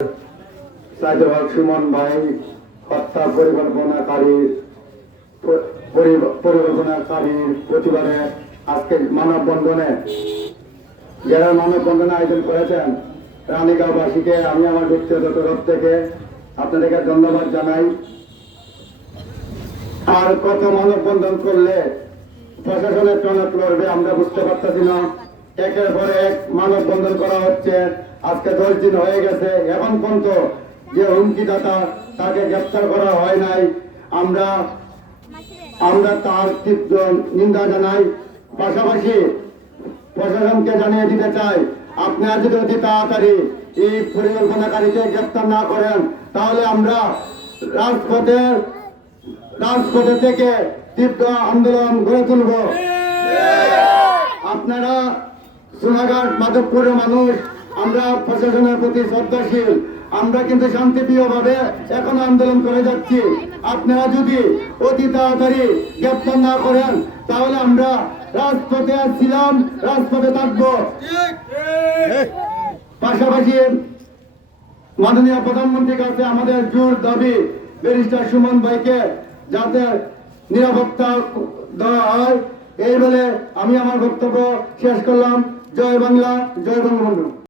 সাইদুল সুমন ভাই হত্যা পরিকল্পনাকারীর প্রতিবাদে আজকে মানববন্ধনে যারা মানববন্ধনে আয়োজন করেছেন রানীগাঁওবাসীকে আমি আমার ব্যক্তিগত তরফ থেকে আপনাদেরকে ধন্যবাদ জানাই। আর কত মানববন্ধন করলে প্রশাসনের টনক লড়বে আমরা বুঝতে পারতেছি না। একের পর এক মানববন্ধন করা হচ্ছে, আজকে 10 দিন হয়ে গেছে, এখন পর্যন্ত যে হুমকিদাতা তাকে গ্রেফতার করা হয় নাই। আমরা তার তীব্র নিন্দা জানাই। পাশাপাশি প্রশাসনকে জানিয়ে দিতে চাই, আপনারা যদি অতি তাড়াতাড়ি এই পরিকল্পনাকারীকে গ্রেফতার না করেন তাহলে আমরা রাজপথে থেকে তীব্র আন্দোলন গড়ে তুলব। আপনারা সোনাঘাট মাধবপুরের মানুষ, আমরা প্রশাসনের প্রতি শ্রদ্ধাশীল, আমরা কিন্তু শান্তিপ্রিয়ভাবে এখন আন্দোলন করে যাচ্ছি। আপনারা যদি অতি তাড়াতাড়ি গ্রেফতার না করেন তাহলে আমরা রাজপথে ছিলাম, রাজপথে থাকবো। পাশাপাশি মাননীয় প্রধানমন্ত্রীর কাছে আমাদের জোর দাবি, ব্যারিস্টার সুমন ভাইকে যাতে নিরাপত্তা দেওয়া হয়। এই বলে আমি আমার বক্তব্য শেষ করলাম। জয় বাংলা, জয় বঙ্গবন্ধু।